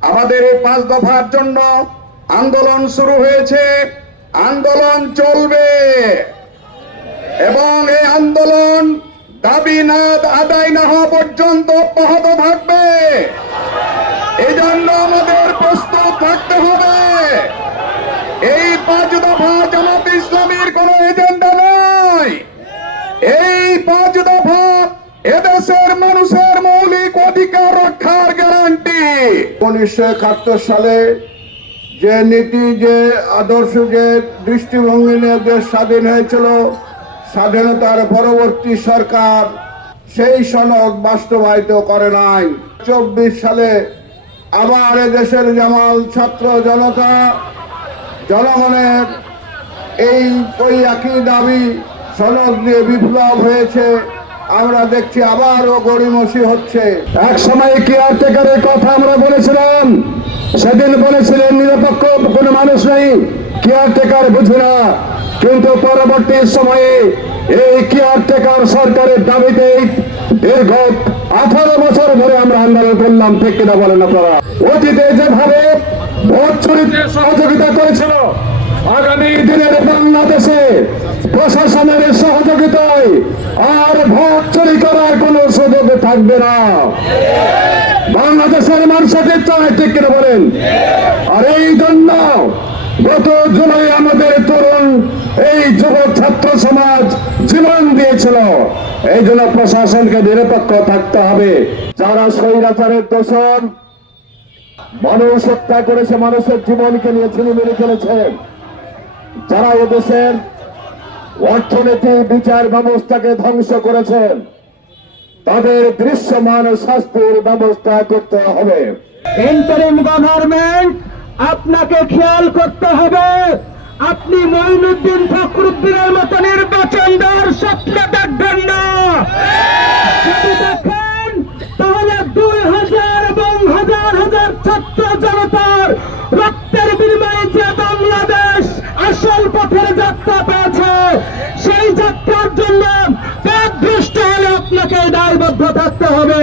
আমাদের এই পাঁচ দফার জন্য আন্দোলন শুরু হয়েছে। আন্দোলন চলবে। এবং এই আন্দোলন দাবি না, আদায় না হওয়া পর্যন্ত অব্যাহত থাকবে। এই জন্য আমাদের প্রস্তুত থাকতে হবে। এই পাঁচ দফা জামাত ইসলামীর কোন এজেন্ডা নয়। এই পাঁচ দফা এদেশের মানুষের মৌলিক অধিকার উনিশশো একাত্তর সালে যে নীতি, যে আদর্শ, যে দৃষ্টিভঙ্গি নিয়ে দেশ স্বাধীন হয়েছিল, স্বাধীনতার পরবর্তী সরকার সেই সনদ বাস্তবায়িত করে নাই। চব্বিশ সালে আবার দেশের জামাল ছাত্র জনতা, জনগণের এই ওই একই দাবি সনদ দিয়ে বিপ্লব হয়েছে। আমরা দেখছি আবারও গড়িমসি হচ্ছে। এক সময় কেয়ারটেকারের কথা আমরা বলেছিলাম? সেদিন বলেছিলেন নিরপেক্ষ কোনো মানুষ নেই। কেয়ারটেকার বুঝে না। কিন্তু পরবর্তী সময়ে এই কেয়ারটেকার সরকারের দাবিতে দীর্ঘ আঠারো বছর ধরে আমরা আন্দোলন করলাম ঠিক কিনা বলেন আপনারা? অতীতে যেভাবে ভোট চুরিতে সহযোগিতা করেছিল প্রশাসনের সহযোগিতায় আর ভোট চুরি করার কোনো সুযোগ থাকবে না। বাংলাদেশের মানুষের চায় ঠিক কিনা বলেন? আর এই জন্য গত জুলাই আমাদের তরুণ, এই যুবক ছাত্র সমাজ জীবন দিয়েছিল। এই জন্য প্রশাসনকে নিরপেক্ষ থাকতে হবে। যারা স্বৈরাচারের দোষণ, মানুষ হত্যা করেছে, মানুষের জীবনকে নিয়ে ছিনে মেরে ফেলেছে যারা এদেশের অর্থনীতি, বিচার ব্যবস্থাকে ধ্বংস করেছেন। তাদের দৃশ্যমান শাস্তির ব্যবস্থা করতে হবে। ইন্টারিম গভর্নমেন্ট আপনাকে খেয়াল করতে হবে। আপনি মঈনুদ্দিন ফখরুদ্দিনের মতো নির্বাচন দেওয়ার স্বপ্ন দেখবেন না। তাহলে দুই হাজার এবং হাজার হাজার ছাত্র হবে